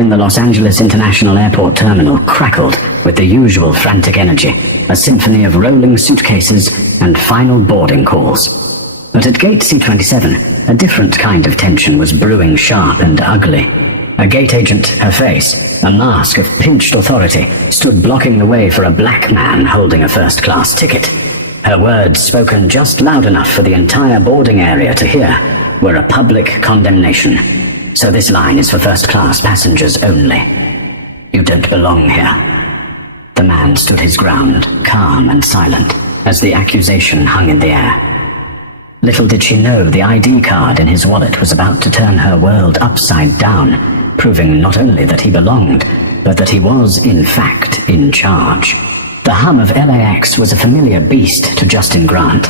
in the Los Angeles International Airport terminal crackled with the usual frantic energy, a symphony of rolling suitcases and final boarding calls. But at gate C-27, a different kind of tension was brewing, sharp and ugly. A gate agent, her face, a mask of pinched authority, stood blocking the way for a black man holding a first-class ticket. Her words, spoken just loud enough for the entire boarding area to hear, were a public condemnation. So this line is for first-class passengers only. You don't belong here. The man stood his ground, calm and silent, as the accusation hung in the air. Little did she know the ID card in his wallet was about to turn her world upside down, proving not only that he belonged, but that he was, in fact, in charge. The hum of LAX was a familiar beast to Justin Grant.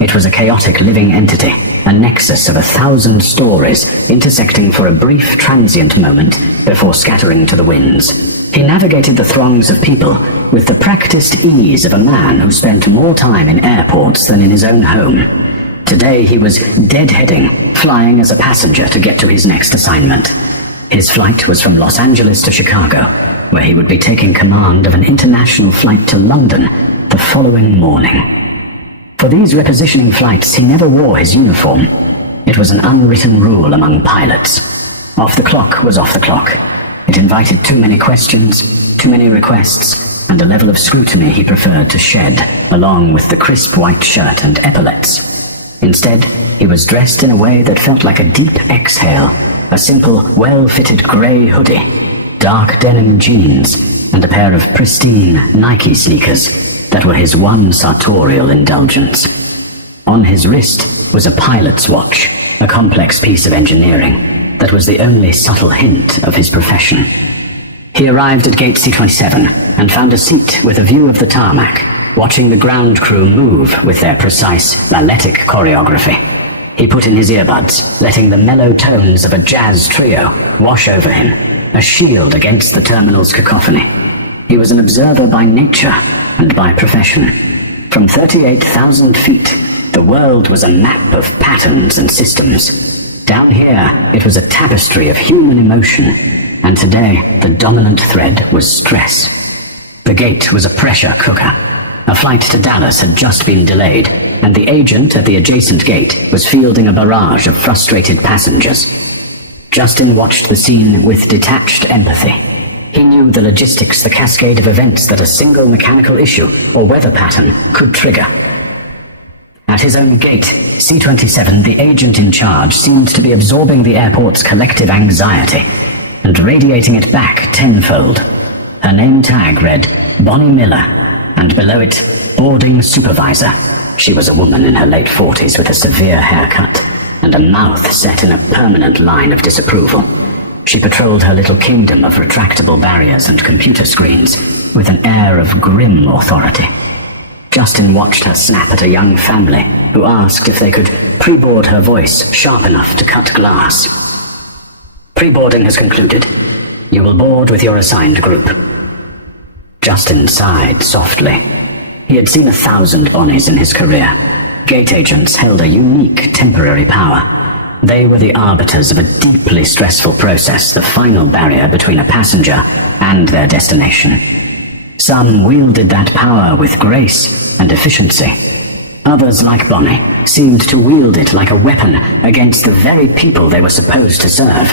It was a chaotic living entity, a nexus of 1,000 stories intersecting for a brief transient moment before scattering to the winds. He navigated the throngs of people with the practiced ease of a man who spent more time in airports than in his own home. Today he was deadheading, flying as a passenger to get to his next assignment. His flight was from Los Angeles to Chicago, where he would be taking command of an international flight to London the following morning. For these repositioning flights, he never wore his uniform. It was an unwritten rule among pilots. Off the clock was off the clock. It invited too many questions, too many requests, and a level of scrutiny he preferred to shed, along with the crisp white shirt and epaulets. Instead, he was dressed in a way that felt like a deep exhale, a simple, well-fitted grey hoodie, dark denim jeans, and a pair of pristine Nike sneakers that were his one sartorial indulgence. On his wrist was a pilot's watch, a complex piece of engineering that was the only subtle hint of his profession. He arrived at gate C-27 and found a seat with a view of the tarmac, watching the ground crew move with their precise, balletic choreography. He put in his earbuds, letting the mellow tones of a jazz trio wash over him, a shield against the terminal's cacophony. He was an observer by nature and by profession. From 38,000 feet, the world was a map of patterns and systems. Down here, it was a tapestry of human emotion, and today, the dominant thread was stress. The gate was a pressure cooker. A flight to Dallas had just been delayed, and the agent at the adjacent gate was fielding a barrage of frustrated passengers. Justin watched the scene with detached empathy. He knew the logistics, the cascade of events that a single mechanical issue or weather pattern could trigger. At his own gate, C-27, the agent in charge seemed to be absorbing the airport's collective anxiety and radiating it back tenfold. Her name tag read Bonnie Miller, and below it, boarding supervisor. She was a woman in her late 40s with a severe haircut and a mouth set in a permanent line of disapproval. She patrolled her little kingdom of retractable barriers and computer screens with an air of grim authority. Justin watched her snap at a young family who asked if they could pre-board her voice sharp enough to cut glass. Pre-boarding has concluded. You will board with your assigned group. Justin sighed softly. He had seen 1,000 Bonnies in his career. Gate agents held a unique temporary power. They were the arbiters of a deeply stressful process, the final barrier between a passenger and their destination. Some wielded that power with grace and efficiency. Others, like Bonnie, seemed to wield it like a weapon against the very people they were supposed to serve.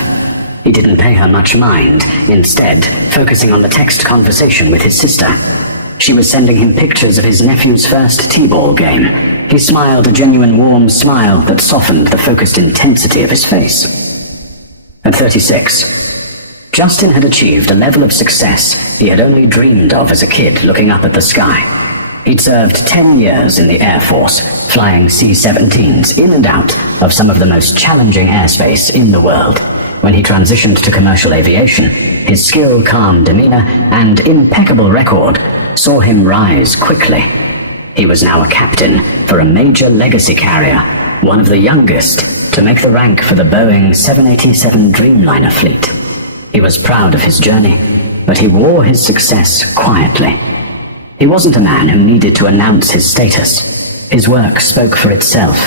He didn't pay her much mind, instead focusing on the text conversation with his sister. She was sending him pictures of his nephew's first t-ball game. He smiled a genuine warm smile that softened the focused intensity of his face. At 36, Justin had achieved a level of success he had only dreamed of as a kid looking up at the sky. He'd served 10 years in the Air Force, flying C-17s in and out of some of the most challenging airspace in the world. When he transitioned to commercial aviation, his skill, calm demeanor, and impeccable record saw him rise quickly. He was now a captain for a major legacy carrier, one of the youngest to make the rank for the Boeing 787 Dreamliner fleet. He was proud of his journey, but he wore his success quietly. He wasn't a man who needed to announce his status. His work spoke for itself.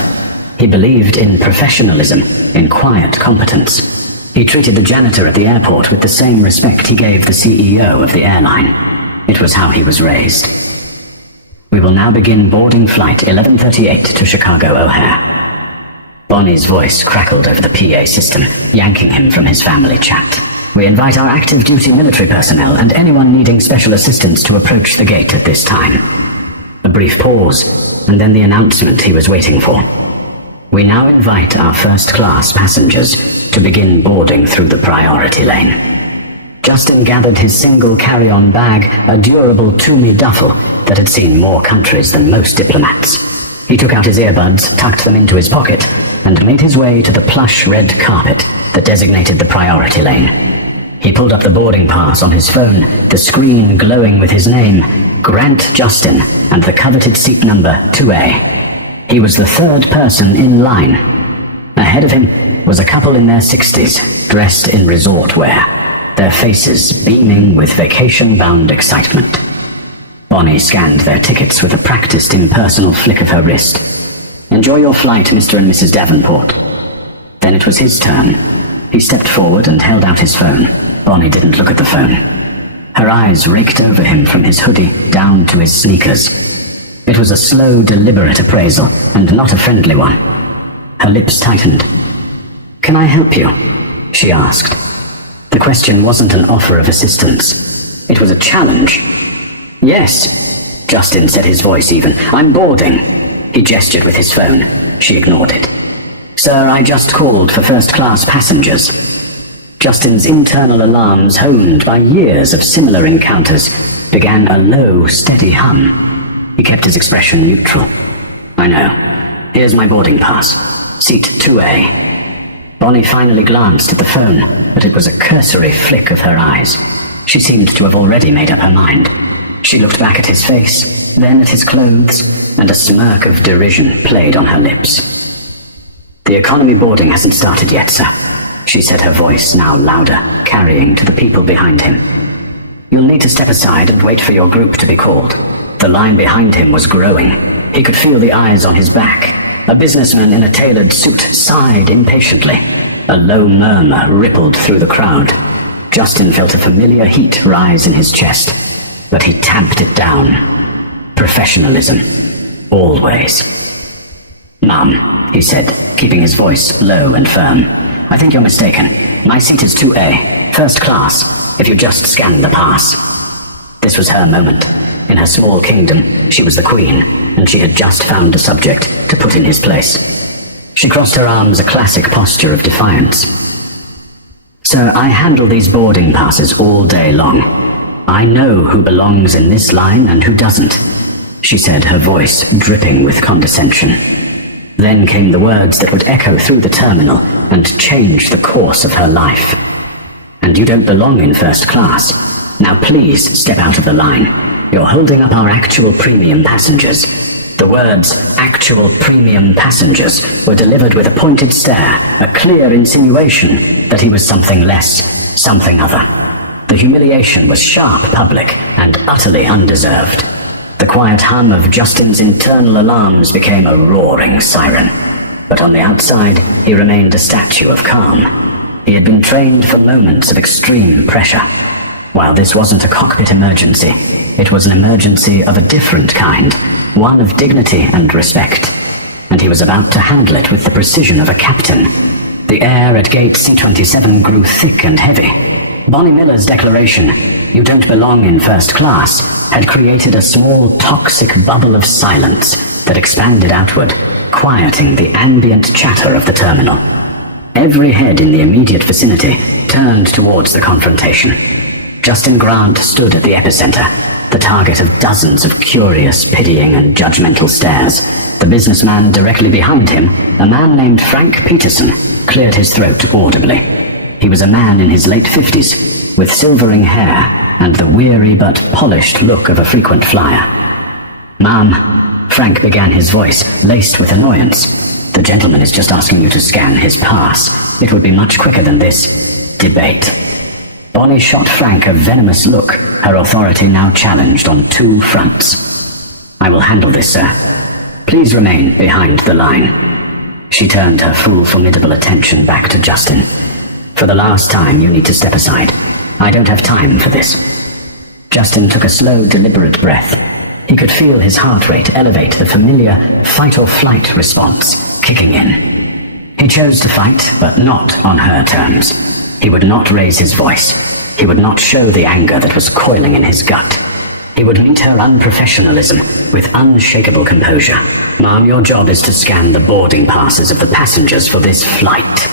He believed in professionalism, in quiet competence. He treated the janitor at the airport with the same respect he gave the CEO of the airline. It was how he was raised. We will now begin boarding flight 1138 to Chicago O'Hare. Bonnie's voice crackled over the PA system, yanking him from his family chat. We invite our active duty military personnel and anyone needing special assistance to approach the gate at this time. A brief pause, and then the announcement he was waiting for. We now invite our first-class passengers to begin boarding through the priority lane. Justin gathered his single carry-on bag, a durable Toomey duffel that had seen more countries than most diplomats. He took out his earbuds, tucked them into his pocket, and made his way to the plush red carpet that designated the priority lane. He pulled up the boarding pass on his phone, the screen glowing with his name, Grant Justin, and the coveted seat number 2A. He was the third person in line. Ahead of him was a couple in their 60s, dressed in resort wear, their faces beaming with vacation-bound excitement. Bonnie scanned their tickets with a practiced impersonal flick of her wrist. "Enjoy your flight, Mr. and Mrs. Davenport." Then it was his turn. He stepped forward and held out his phone. Bonnie didn't look at the phone. Her eyes raked over him from his hoodie down to his sneakers. It was a slow, deliberate appraisal, and not a friendly one. Her lips tightened. "Can I help you?" she asked. The question wasn't an offer of assistance. It was a challenge. "Yes," Justin said, his voice even. "I'm boarding." He gestured with his phone. She ignored it. "Sir, I just called for first-class passengers." Justin's internal alarms, honed by years of similar encounters, began a low, steady hum. He kept his expression neutral. "I know. Here's my boarding pass. Seat 2A. Bonnie finally glanced at the phone, but it was a cursory flick of her eyes. She seemed to have already made up her mind. She looked back at his face, then at his clothes, and a smirk of derision played on her lips. "The economy boarding hasn't started yet, sir," she said, her voice now louder, carrying to the people behind him. "You'll need to step aside and wait for your group to be called." The line behind him was growing. He could feel the eyes on his back. A businessman in a tailored suit sighed impatiently. A low murmur rippled through the crowd. Justin felt a familiar heat rise in his chest, but he tamped it down. Professionalism. Always. "Ma'am," he said, keeping his voice low and firm, "I think you're mistaken. My seat is 2A, first class, if you just scan the pass." This was her moment. In her small kingdom, she was the queen, and she had just found a subject to put in his place. She crossed her arms, a classic posture of defiance. "Sir, I handle these boarding passes all day long. I know who belongs in this line and who doesn't," she said, her voice dripping with condescension. Then came the words that would echo through the terminal and change the course of her life. "And you don't belong in first class. Now please step out of the line. You're holding up our actual premium passengers." The words, "actual premium passengers," were delivered with a pointed stare, a clear insinuation that he was something less, something other. The humiliation was sharp, public, and utterly undeserved. The quiet hum of Justin's internal alarms became a roaring siren. But on the outside, he remained a statue of calm. He had been trained for moments of extreme pressure. While this wasn't a cockpit emergency, it was an emergency of a different kind, one of dignity and respect, and he was about to handle it with the precision of a captain. The air at gate C-27 grew thick and heavy. Bonnie Miller's declaration, "You don't belong in first class," had created a small toxic bubble of silence that expanded outward, quieting the ambient chatter of the terminal. Every head in the immediate vicinity turned towards the confrontation. Justin Grant stood at the epicenter, the target of dozens of curious, pitying, and judgmental stares. The businessman directly behind him, a man named Frank Peterson, cleared his throat audibly. He was a man in his late 50s, with silvering hair and the weary but polished look of a frequent flyer. "Ma'am," Frank began, his voice laced with annoyance, "the gentleman is just asking you to scan his pass. It would be much quicker than this debate." Bonnie shot Frank a venomous look, her authority now challenged on two fronts. "I will handle this, sir. Please remain behind the line." She turned her full, formidable attention back to Justin. For the last time, you need to step aside. I don't have time for this." Justin took a slow, deliberate breath. He could feel his heart rate elevate, the familiar fight-or-flight response kicking in. He chose to fight, but not on her terms. He would not raise his voice. He would not show the anger that was coiling in his gut. He would meet her unprofessionalism with unshakable composure. "Ma'am, your job is to scan the boarding passes of the passengers for this flight."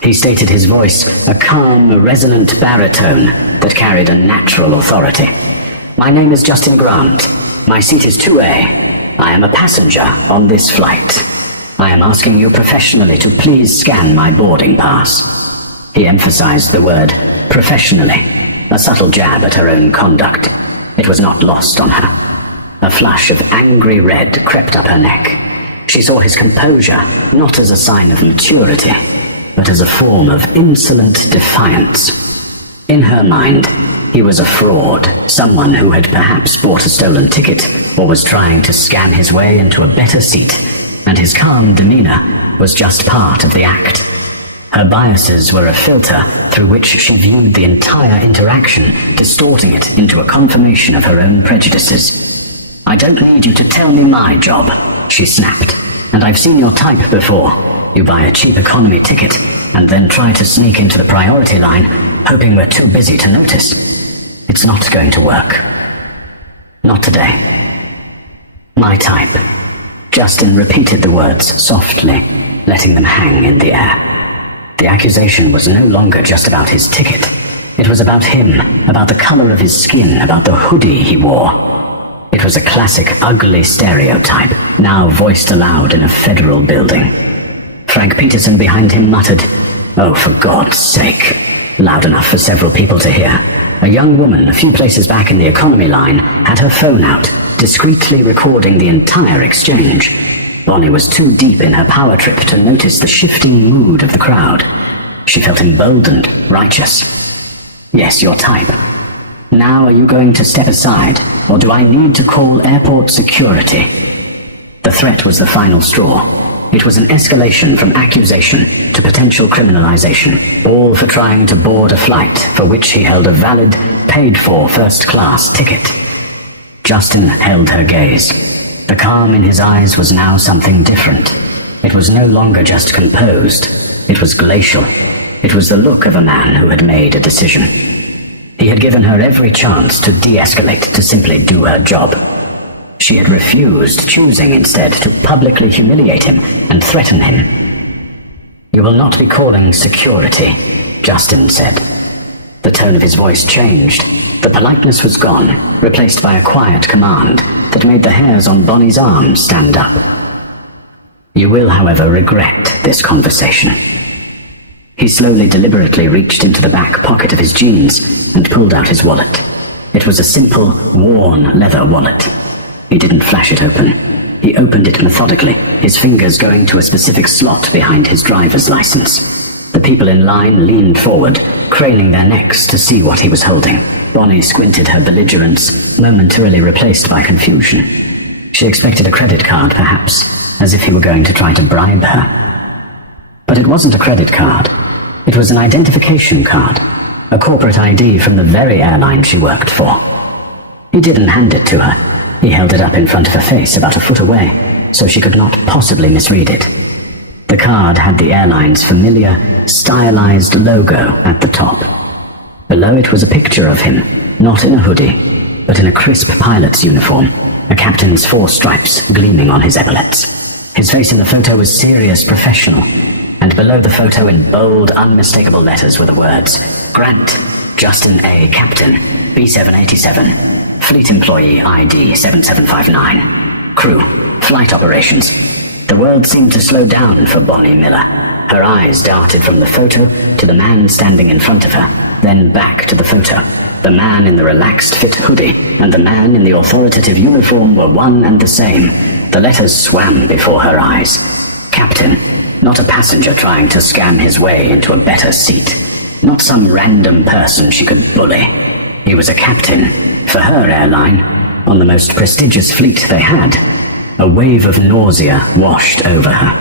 He stated his voice, a calm, resonant baritone that carried a natural authority. "My name is Justin Grant. My seat is 2A. I am a passenger on this flight. I am asking you professionally to please scan my boarding pass." He emphasized the word professionally, a subtle jab at her own conduct. It was not lost on her. A flush of angry red crept up her neck. She saw his composure not as a sign of maturity, but as a form of insolent defiance. In her mind, he was a fraud, someone who had perhaps bought a stolen ticket or was trying to scam his way into a better seat, and his calm demeanor was just part of the act. Her biases were a filter through which she viewed the entire interaction, distorting it into a confirmation of her own prejudices. "I don't need you to tell me my job," she snapped. "And I've seen your type before. You buy a cheap economy ticket and then try to sneak into the priority line, hoping we're too busy to notice. It's not going to work. Not today. My type." Justin repeated the words softly, letting them hang in the air. The accusation was no longer just about his ticket. It was about him, about the color of his skin, about the hoodie he wore. It was a classic ugly stereotype, now voiced aloud in a federal building. Frank Peterson behind him muttered, "Oh, for God's sake," loud enough for several people to hear. A young woman, a few places back in the economy line, had her phone out, discreetly recording the entire exchange. Bonnie was too deep in her power trip to notice the shifting mood of the crowd. She felt emboldened, righteous. "Yes, your type. Now are you going to step aside, or do I need to call airport security?" The threat was the final straw. It was an escalation from accusation to potential criminalization, all for trying to board a flight for which he held a valid, paid-for first-class ticket. Justin held her gaze. The calm in his eyes was now something different. It was no longer just composed. It was glacial. It was the look of a man who had made a decision. He had given her every chance to de-escalate, to simply do her job. She had refused, choosing instead to publicly humiliate him and threaten him. "You will not be calling security," Justin said. The tone of his voice changed. The politeness was gone, replaced by a quiet command that made the hairs on Bonnie's arms stand up. "You will, however, regret this conversation." He slowly, deliberately reached into the back pocket of his jeans and pulled out his wallet. It was a simple, worn leather wallet. He didn't flash it open. He opened it methodically, his fingers going to a specific slot behind his driver's license. The people in line leaned forward, craning their necks to see what he was holding. Bonnie squinted, her belligerence momentarily replaced by confusion. She expected a credit card, perhaps, as if he were going to try to bribe her. But it wasn't a credit card. It was an identification card, a corporate ID from the very airline she worked for. He didn't hand it to her. He held it up in front of her face, about a foot away, so she could not possibly misread it. The card had the airline's familiar, stylized logo at the top. Below it was a picture of him, not in a hoodie, but in a crisp pilot's uniform, a captain's 4 stripes gleaming on his epaulets. His face in the photo was serious, professional, and below the photo in bold, unmistakable letters were the words, "Grant, Justin A. Captain, B787, Fleet Employee ID 7759, Crew, Flight Operations." The world seemed to slow down for Bonnie Miller. Her eyes darted from the photo to the man standing in front of her, then back to the photo. The man in the relaxed fit hoodie and the man in the authoritative uniform were one and the same. The letters swam before her eyes. Captain, not a passenger trying to scam his way into a better seat. Not some random person she could bully. He was a captain, for her airline, on the most prestigious fleet they had. A wave of nausea washed over her.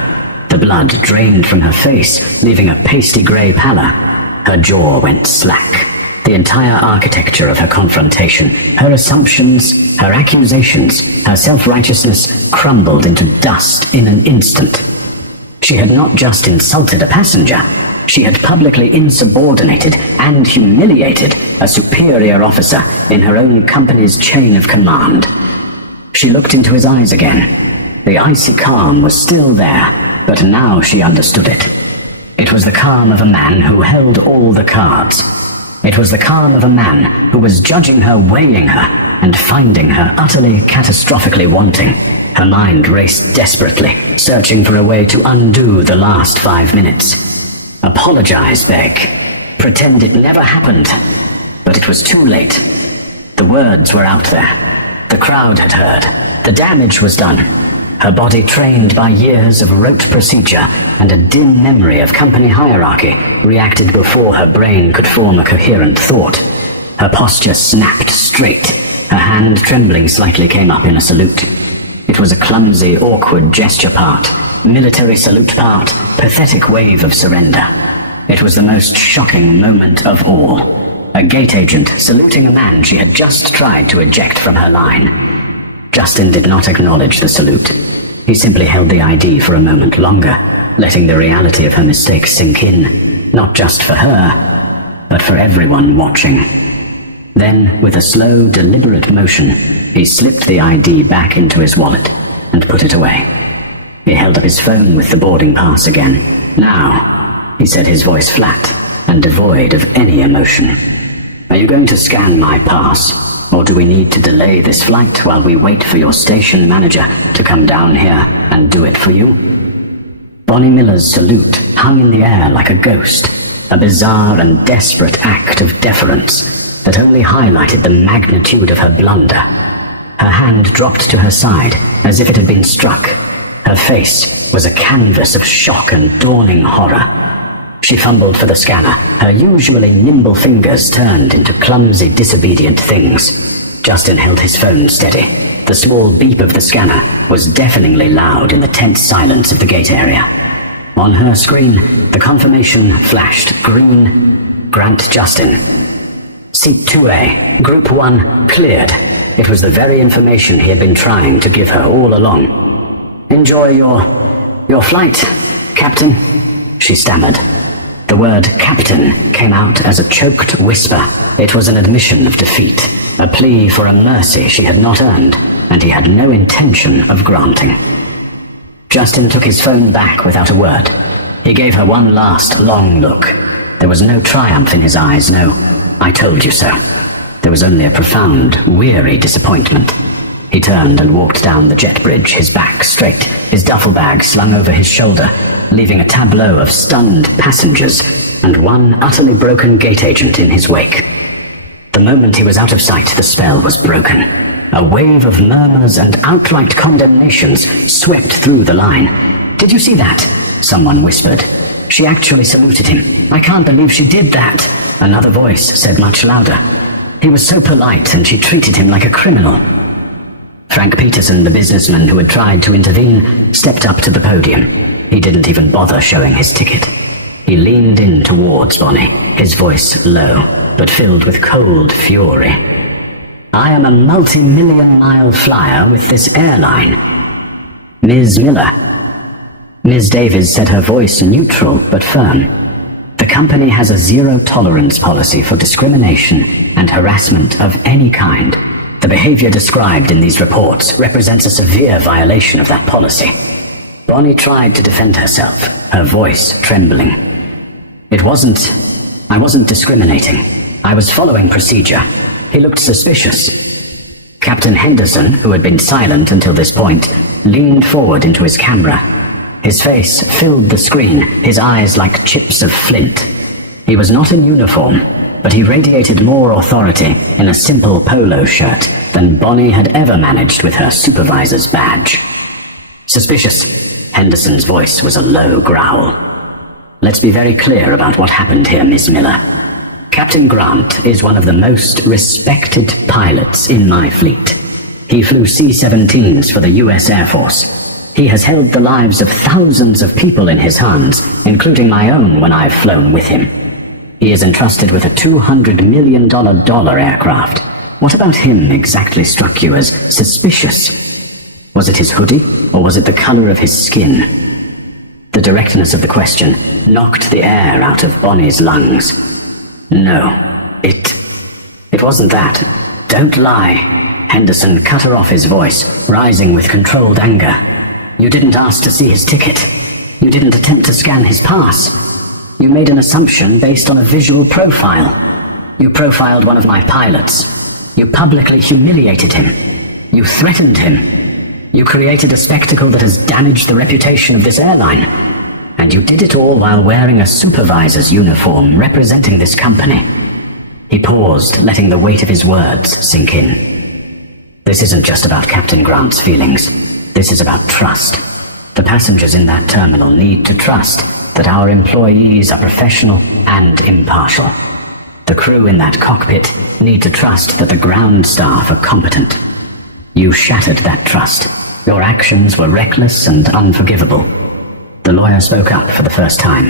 The blood drained from her face, leaving a pasty grey pallor. Her jaw went slack. The entire architecture of her confrontation, her assumptions, her accusations, her self-righteousness crumbled into dust in an instant. She had not just insulted a passenger, she had publicly insubordinated and humiliated a superior officer in her own company's chain of command. She looked into his eyes again. The icy calm was still there, but now she understood it. It was the calm of a man who held all the cards. It was the calm of a man who was judging her, weighing her, and finding her utterly, catastrophically wanting. Her mind raced desperately, searching for a way to undo the last 5 minutes. Apologize, beg. Pretend it never happened. But it was too late. The words were out there. The crowd had heard. The damage was done. Her body, trained by years of rote procedure and a dim memory of company hierarchy, reacted before her brain could form a coherent thought. Her posture snapped straight. Her hand, trembling slightly, came up in a salute. It was a clumsy, awkward gesture part, military salute part, pathetic wave of surrender. It was the most shocking moment of all. A gate agent saluting a man she had just tried to eject from her line. Justin did not acknowledge the salute. He simply held the ID for a moment longer, letting the reality of her mistake sink in, not just for her, but for everyone watching. Then, with a slow, deliberate motion, he slipped the ID back into his wallet and put it away. He held up his phone with the boarding pass again. "Now," he said, his voice flat and devoid of any emotion. "Are you going to scan my pass? Or do we need to delay this flight while we wait for your station manager to come down here and do it for you?" Bonnie Miller's salute hung in the air like a ghost, a bizarre and desperate act of deference that only highlighted the magnitude of her blunder. Her hand dropped to her side as if it had been struck. Her face was a canvas of shock and dawning horror. She fumbled for the scanner, her usually nimble fingers turned into clumsy, disobedient things. Justin held his phone steady. The small beep of the scanner was deafeningly loud in the tense silence of the gate area. On her screen, the confirmation flashed green. Grant Justin. Seat 2A, Group 1, cleared. It was the very information he had been trying to give her all along. "Enjoy your flight, Captain," she stammered. The word "captain" came out as a choked whisper. It was an admission of defeat, a plea for a mercy she had not earned, and he had no intention of granting. Justin took his phone back without a word. He gave her one last long look. There was no triumph in his eyes, no "I told you so." There was only a profound, weary disappointment. He turned and walked down the jet bridge, his back straight, his duffel bag slung over his shoulder, leaving a tableau of stunned passengers and one utterly broken gate agent in his wake. The moment he was out of sight, the spell was broken. A wave of murmurs and outright condemnations swept through the line. "Did you see that?" someone whispered. "She actually saluted him. I can't believe she did that," another voice said much louder. "He was so polite and she treated him like a criminal." Frank Peterson, the businessman who had tried to intervene, stepped up to the podium. He didn't even bother showing his ticket. He leaned in towards Bonnie, his voice low, but filled with cold fury. "I am a multi-million-mile flyer with this airline. Ms. Miller." Ms. Davies said, her voice neutral but firm. "The company has a zero-tolerance policy for discrimination and harassment of any kind. The behavior described in these reports represents a severe violation of that policy." Bonnie tried to defend herself, her voice trembling. I wasn't discriminating. I was following procedure. He looked suspicious." Captain Henderson, who had been silent until this point, leaned forward into his camera. His face filled the screen, his eyes like chips of flint. He was not in uniform, but he radiated more authority in a simple polo shirt than Bonnie had ever managed with her supervisor's badge. "Suspicious." Henderson's voice was a low growl. "Let's be very clear about what happened here, Miss Miller. Captain Grant is one of the most respected pilots in my fleet. He flew C-17s for the U.S. Air Force. He has held the lives of thousands of people in his hands, including my own when I've flown with him. He is entrusted with a $200 million aircraft. What about him exactly struck you as suspicious? Was it his hoodie, or was it the color of his skin? The directness of the question knocked the air out of Bonnie's lungs. No, it wasn't that. Don't lie. Henderson cut her off, his voice rising with controlled anger. You didn't ask to see his ticket. You didn't attempt to scan his pass. You made an assumption based on a visual profile. You profiled one of my pilots. You publicly humiliated him. You threatened him. You created a spectacle that has damaged the reputation of this airline. And you did it all while wearing a supervisor's uniform representing this company. He paused, letting the weight of his words sink in. This isn't just about Captain Grant's feelings. This is about trust. The passengers in that terminal need to trust that our employees are professional and impartial. The crew in that cockpit need to trust that the ground staff are competent. You shattered that trust. Your actions were reckless and unforgivable. The lawyer spoke up for the first time.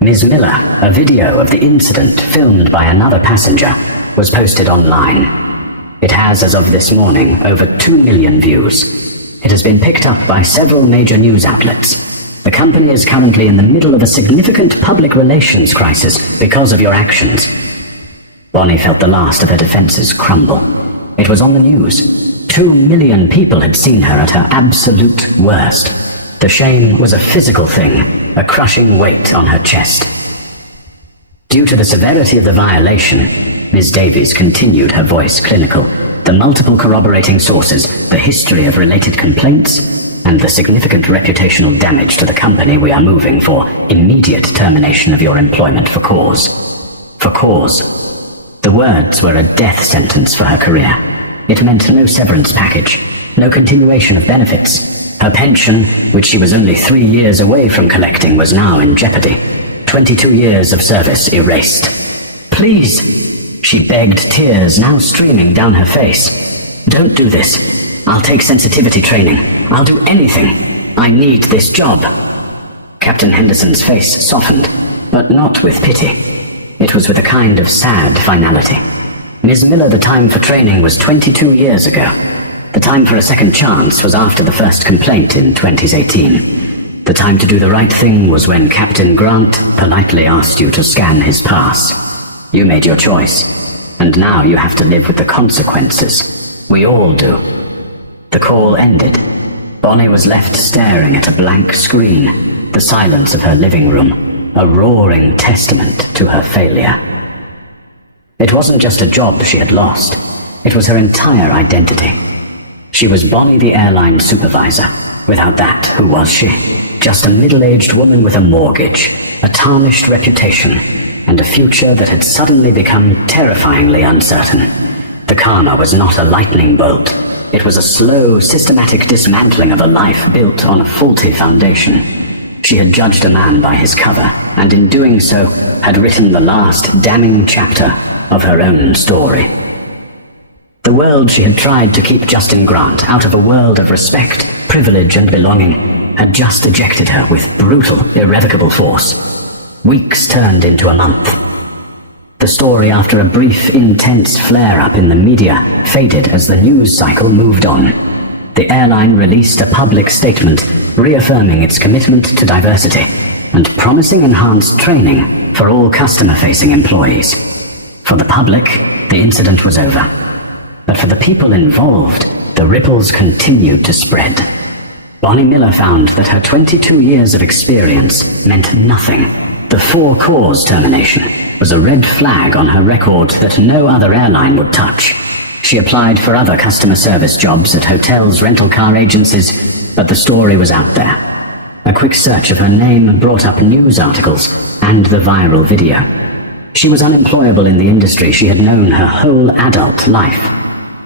Ms. Miller, a video of the incident filmed by another passenger was posted online. It has, as of this morning, over 2 million views. It has been picked up by several major news outlets. The company is currently in the middle of a significant public relations crisis because of your actions. Bonnie felt the last of her defenses crumble. It was on the news. 2 million people had seen her at her absolute worst. The shame was a physical thing, a crushing weight on her chest. Due to the severity of the violation, Ms. Davies continued, her voice clinical, the multiple corroborating sources, the history of related complaints, and the significant reputational damage to the company, we are moving for immediate termination of your employment for cause. For cause. The words were a death sentence for her career. It meant no severance package, no continuation of benefits. Her pension, which she was only 3 years away from collecting, was now in jeopardy. 22 years of service erased. Please, she begged, tears now streaming down her face. Don't do this. I'll take sensitivity training. I'll do anything. I need this job. Captain Henderson's face softened, but not with pity. It was with a kind of sad finality. Ms. Miller, the time for training was 22 years ago. The time for a second chance was after the first complaint in 2018. The time to do the right thing was when Captain Grant politely asked you to scan his pass. You made your choice, and now you have to live with the consequences. We all do. The call ended. Bonnie was left staring at a blank screen, the silence of her living room, a roaring testament to her failure. It wasn't just a job she had lost. It was her entire identity. She was Bonnie, the airline supervisor. Without that, who was she? Just a middle-aged woman with a mortgage, a tarnished reputation, and a future that had suddenly become terrifyingly uncertain. The karma was not a lightning bolt. It was a slow, systematic dismantling of a life built on a faulty foundation. She had judged a man by his cover, and in doing so, had written the last damning chapter of her own story. The world she had tried to keep Justin Grant out of a world of respect, privilege, and belonging had just ejected her with brutal, irrevocable force. Weeks turned into a month. The story, after a brief, intense flare-up in the media, faded as the news cycle moved on. The airline released a public statement reaffirming its commitment to diversity and promising enhanced training for all customer-facing employees. For the public, the incident was over. But for the people involved, the ripples continued to spread. Bonnie Miller found that her 22 years of experience meant nothing. The for-cause termination was a red flag on her record that no other airline would touch. She applied for other customer service jobs at hotels, rental car agencies, but the story was out there. A quick search of her name brought up news articles and the viral video. She was unemployable in the industry she had known her whole adult life.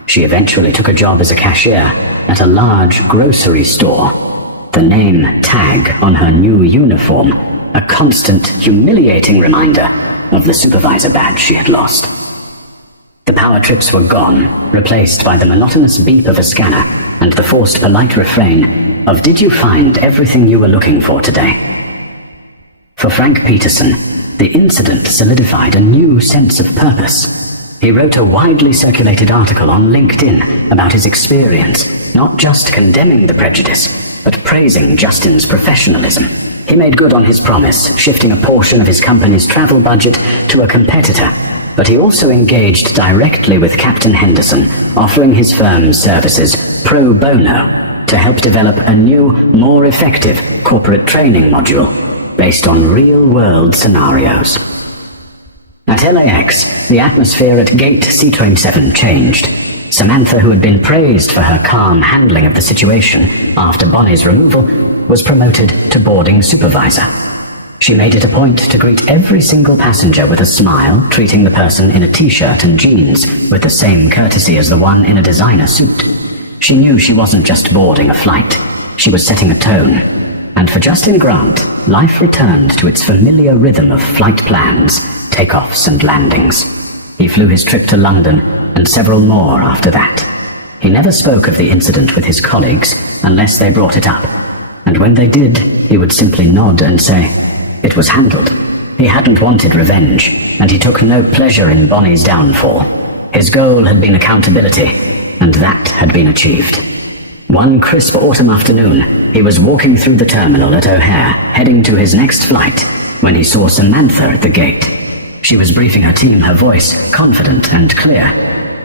She eventually took a job as a cashier at a large grocery store. The name tag on her new uniform, a constant, humiliating reminder of the supervisor badge she had lost. The power trips were gone, replaced by the monotonous beep of a scanner and the forced polite refrain of, "Did you find everything you were looking for today?" For Frank Peterson, the incident solidified a new sense of purpose. He wrote a widely circulated article on LinkedIn about his experience, not just condemning the prejudice, but praising Justin's professionalism. He made good on his promise, shifting a portion of his company's travel budget to a competitor, but he also engaged directly with Captain Henderson, offering his firm's services pro bono to help develop a new, more effective corporate training module based on real-world scenarios. At LAX, the atmosphere at Gate C27 changed. Samantha, who had been praised for her calm handling of the situation after Bonnie's removal, was promoted to boarding supervisor. She made it a point to greet every single passenger with a smile, treating the person in a t-shirt and jeans with the same courtesy as the one in a designer suit. She knew she wasn't just boarding a flight, she was setting a tone. And for Justin Grant, life returned to its familiar rhythm of flight plans, takeoffs and landings. He flew his trip to London and several more after that. He never spoke of the incident with his colleagues unless they brought it up. And when they did, he would simply nod and say, "It was handled." He hadn't wanted revenge, and he took no pleasure in Bonnie's downfall. His goal had been accountability, and that had been achieved. One crisp autumn afternoon, he was walking through the terminal at O'Hare, heading to his next flight, when he saw Samantha at the gate. She was briefing her team, her voice confident and clear.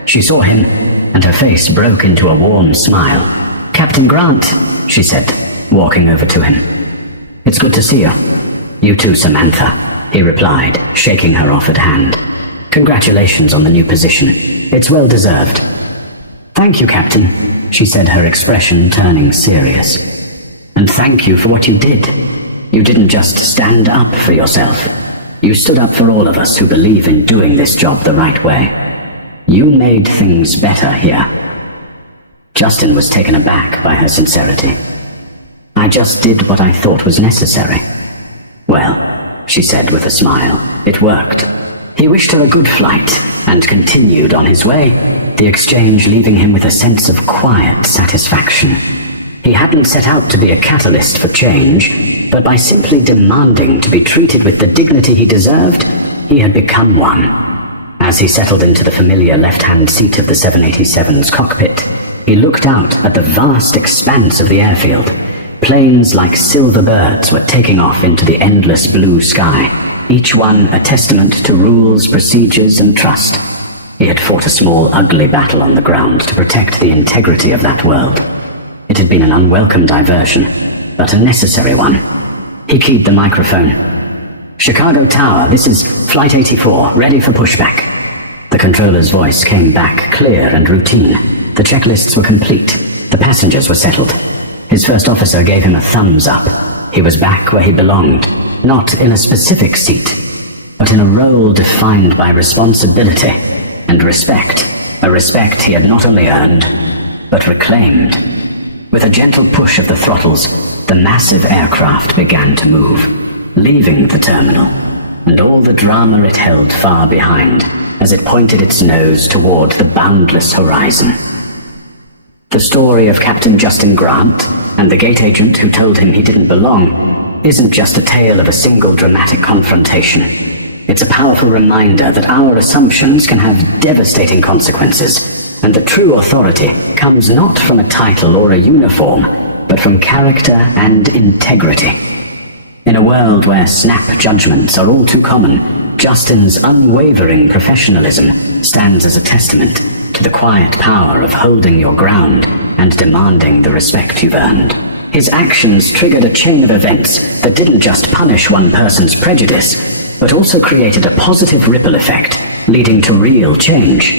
She saw him, and her face broke into a warm smile. "Captain Grant," she said, walking over to him. "It's good to see you." "You too, Samantha," he replied, shaking her offered hand. "Congratulations on the new position. It's well deserved." "Thank you, Captain," she said, her expression turning serious. "And thank you for what you did. You didn't just stand up for yourself. You stood up for all of us who believe in doing this job the right way. You made things better here." Justin was taken aback by her sincerity. "I just did what I thought was necessary." "Well," she said with a smile, "it worked." He wished her a good flight and continued on his way, the exchange leaving him with a sense of quiet satisfaction. He hadn't set out to be a catalyst for change, but by simply demanding to be treated with the dignity he deserved, he had become one. As he settled into the familiar left-hand seat of the 787's cockpit, he looked out at the vast expanse of the airfield. Planes like silver birds were taking off into the endless blue sky, each one a testament to rules, procedures, and trust. He had fought a small, ugly battle on the ground to protect the integrity of that world. It had been an unwelcome diversion, but a necessary one. He keyed the microphone. "Chicago Tower, this is Flight 84, ready for pushback." The controller's voice came back clear and routine. The checklists were complete. The passengers were settled. His first officer gave him a thumbs up. He was back where he belonged, not in a specific seat, but in a role defined by responsibility and respect, a respect he had not only earned, but reclaimed. With a gentle push of the throttles, the massive aircraft began to move, leaving the terminal, and all the drama it held far behind as it pointed its nose toward the boundless horizon. The story of Captain Justin Grant and the gate agent who told him he didn't belong isn't just a tale of a single dramatic confrontation. It's a powerful reminder that our assumptions can have devastating consequences, and the true authority comes not from a title or a uniform, but from character and integrity. In a world where snap judgments are all too common, Justin's unwavering professionalism stands as a testament to the quiet power of holding your ground and demanding the respect you've earned. His actions triggered a chain of events that didn't just punish one person's prejudice, but also created a positive ripple effect, leading to real change.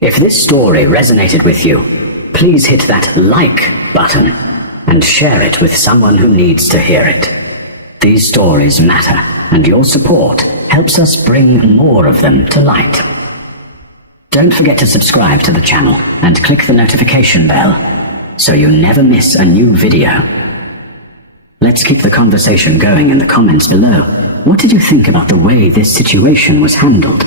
If this story resonated with you, please hit that like button and share it with someone who needs to hear it. These stories matter, and your support helps us bring more of them to light. Don't forget to subscribe to the channel and click the notification bell so you never miss a new video. Let's keep the conversation going in the comments below. What did you think about the way this situation was handled?